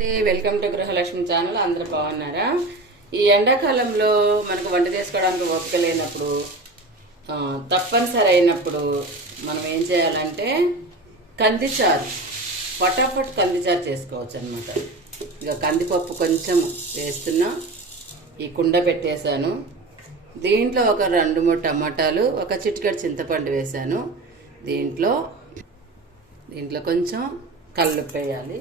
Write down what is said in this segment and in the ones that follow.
Welcome to Gruhalakshmi channel. అందరూ బాగున్నారా? ఈ ఎండాకాలంలో మనకు వంట చేసుకోవడానికి ఓపిక లేనప్పుడు తప్పనిసరి అయినప్పుడు మనం ఏం చేయాలంటే కందిచారు పటాపట్ కందిచారు చేసుకోవచ్చు అనమాట ఇక కందిపప్పు కొంచెం వేస్తున్నా ఈ కుండ పెట్టేశాను. దీంట్లో ఒక రెండు మూడు టమాటాలు ఒక చిటికెడు చింతపండు వేశాను. దీంట్లో దీంట్లో కొంచెం కల్లుప్పు వేయాలి.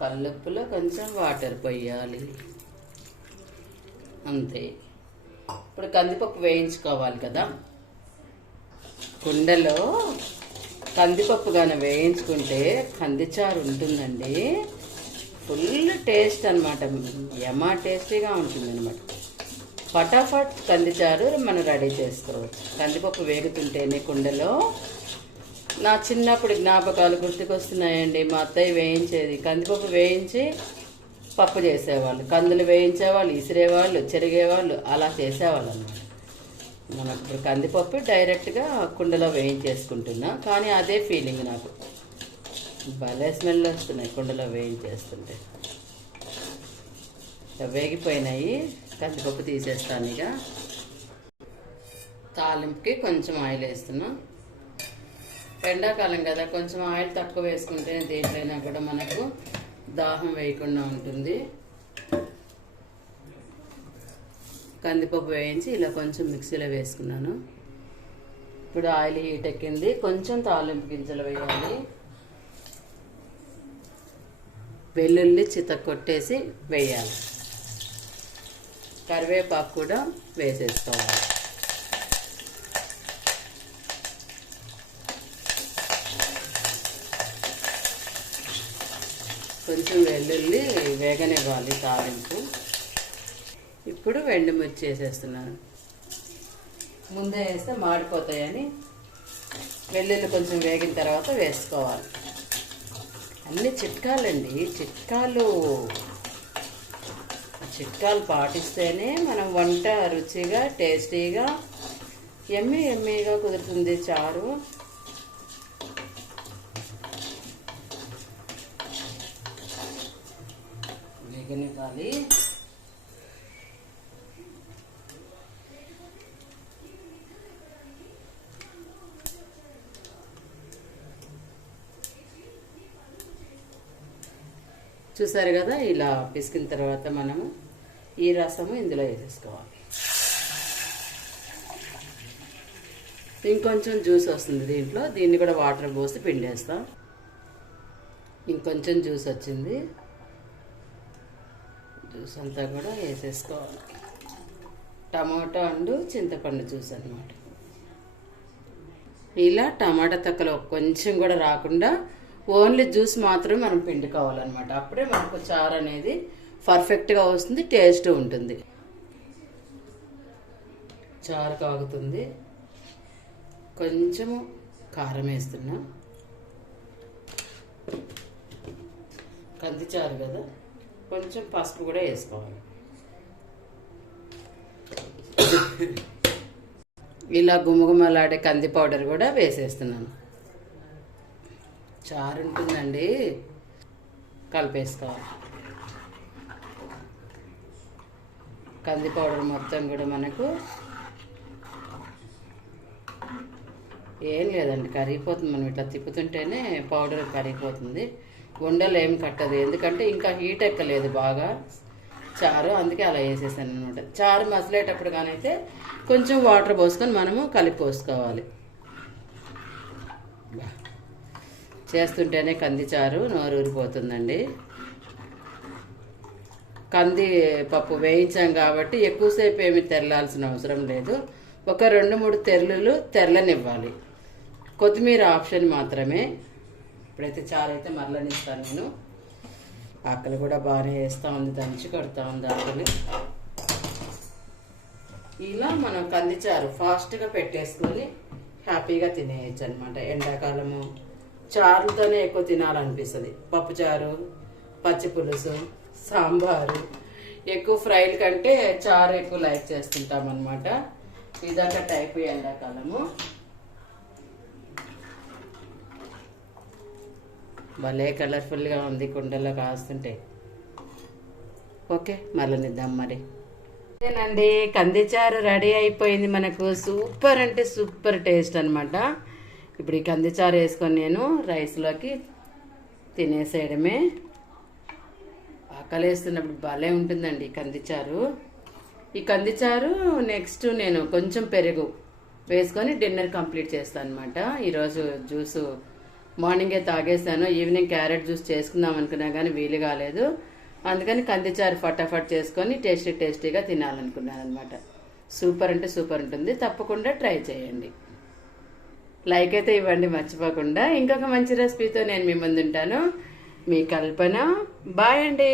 కల్లుప్పులో కొంచెం వాటర్ పోయాలి. అంతే. ఇప్పుడు కందిపప్పు వేయించుకోవాలి కదా. కుండలో కందిపప్పు కానీ వేయించుకుంటే కందిచారు ఉంటుందండి. ఫుల్ టేస్ట్ అనమాట యమా టేస్టీగా ఉంటుంది అనమాట ఫటాఫట్ కందిచారు మనం రెడీ చేసుకోవచ్చు. కందిపప్పు వేగుతుంటేనే కుండలో నా చిన్నప్పుడు జ్ఞాపకాలు గుర్తుకొస్తున్నాయండి. మా అత్తయ్య వేయించేది. కందిపప్పు వేయించి పప్పు చేసేవాళ్ళు. కందులు వేయించేవాళ్ళు ఇసిరేవాళ్ళు చెరిగేవాళ్ళు అలా చేసేవాళ్ళు అన్నమాట మనకు ఇప్పుడు కందిపప్పు డైరెక్ట్గా కుండలో వేయించేసుకుంటున్నా. కానీ అదే ఫీలింగ్ నాకు. భలే స్మెల్ వస్తున్నాయి కుండలో వేయించేస్తుంటే. వేగిపోయినాయి. కందిపప్పు తీసేస్తాను ఇక. తాలింపుకి కొంచెం ఆయిల్ వేస్తున్నాను ఎండాకాలం కదా కొంచెం ఆయిల్ తక్కువ వేసుకుంటే దేంట్లైనా కూడా మనకు దాహం వేయకుండా ఉంటుంది. కందిపప్పు వేయించి ఇలా కొంచెం మిక్సీలో వేసుకున్నాను. ఇప్పుడు ఆయిల్ హీట్ ఎక్కింది. కొంచెం తాలింపు గింజలు వేయాలి. వెల్లుల్లి చిత కొట్టేసి వేయాలి. కరివేపాకు కూడా వేసేసుకోవాలి. కొంచెం వెల్లుల్లి వేగనివ్వాలి తాలింపు. ఇప్పుడు వెండిమిర్చి వేసేస్తున్నాను. ముందే వేస్తే మాడిపోతాయని వెల్లుల్లి కొంచెం వేగిన తర్వాత వేసుకోవాలి. అన్ని చిట్కాలండి. చిట్కాలు చిట్కాలు పాటిస్తేనే మనం వంట రుచిగా టేస్టీగా ఎమ్మి ఎమ్మిగా కుదురుతుంది చారు. వేగనివ్వాలి చూసారు కదా ఇలా పిసికిన తర్వాత మనము ఈ రసము ఇందులో వేసేసుకోవాలి. ఇంకొంచెం జ్యూస్ వస్తుంది దీంట్లో దీన్ని కూడా వాటర్ పోసి పిండేస్తాం. ఇంకొంచెం జ్యూస్ వచ్చింది. జ్యూస్ అంతా కూడా వేసేసుకోవాలి. టమాటో అండ్ చింతపండు జ్యూస్ అనమాట ఇలా టమాటా తక్కలో కొంచెం కూడా రాకుండా ఓన్లీ జ్యూస్ మాత్రమే మనం పిండుకోవాలన్నమాట. అప్పుడే మనకు చారు అనేది పర్ఫెక్ట్గా వస్తుంది టేస్ట్ ఉంటుంది. చారు కాగుతుంది. కొంచెము కారం వేస్తున్నా. కంది చారు కదా? కొంచెం పసుపు కూడా వేసుకోవాలి. ఇలా గుమగుమలాడే కంది పౌడర్ కూడా వేసేస్తున్నాను. చారు ఉంటుందండి కలిపేసుకోవాలి. కంది పౌడర్ మొత్తం కూడా మనకు ఏం లేదండి కరిగిపోతుంది మనం ఇట్లా తిప్పుతుంటేనే పౌడర్ కరిగిపోతుంది. ఉండలు ఏం కట్టదు. ఎందుకంటే ఇంకా హీట్ ఎక్కలేదు బాగా. చారు అందుకే అలా వేసేసాను అనమాట చారు మసలేటప్పుడు కానైతే కొంచెం వాటర్ పోసుకొని మనము కలిపి పోసుకోవాలి. చేస్తుంటేనే కంది చారు నోరు ఊరిపోతుందండి. కంది పప్పు వేయించాం కాబట్టి ఎక్కువసేపు ఏమి తెరలాల్సిన అవసరం లేదు. ఒక రెండు మూడు తెరలు తెరలనివ్వాలి. కొత్తిమీర ఆప్షన్ మాత్రమే. ఇప్పుడైతే చారు అయితే మరలనిస్తాను నేను. ఆకలి కూడా బాగానే వేస్తూ ఉంది దంచి కొడతా ఉంది ఆకలి. ఇలా మనం కందిచారు ఫాస్ట్గా పెట్టేసుకొని హ్యాపీగా తినేయచ్చు అనమాట ఎండాకాలము చారులతోనే ఎక్కువ తినాలనిపిస్తుంది. పప్పుచారు పచ్చి పులుసు సాంబారు ఎక్కువ ఫ్రైల కంటే చారు ఎక్కువ లైక్ చేస్తుంటాం అనమాట ఇదంతా టైప్ ఎండాకాలము. భలే కలర్ఫుల్గా ఉంది కుండలో కాస్తుంటే. ఓకే మళ్ళీ నిద్దాం మరి. అండి కందిచారు రెడీ అయిపోయింది మనకు. సూపర్ అంటే సూపర్ టేస్ట్ అనమాట ఇప్పుడు ఈ కందిచారు వేసుకొని నేను రైస్లోకి తినేసేయడమే. ఆకలేస్తున్నప్పుడు భలే ఉంటుందండి ఈ కందిచారు. ఈ కందిచారు నెక్స్ట్ నేను కొంచెం పెరుగు వేసుకొని డిన్నర్ కంప్లీట్ చేస్తాను అనమాట ఈరోజు జ్యూస్ మార్నింగే తాగేసాను ఈవినింగ్ క్యారెట్ జ్యూస్ చేసుకుందాం అనుకున్నా కానీ వీలు కాలేదు. అందుకని కందిచారు ఫటాఫట్ చేసుకొని టేస్టీ టేస్టీగా తినాలనుకున్నాను అనమాట సూపర్ అంటే సూపర్ ఉంటుంది. తప్పకుండా ట్రై చేయండి. లైక్ అయితే ఇవ్వండి మర్చిపోకుండా. ఇంకొక మంచి రెసిపీతో నేను మీ ముందుంటాను. మీ కల్పన. బాయ్ అండి.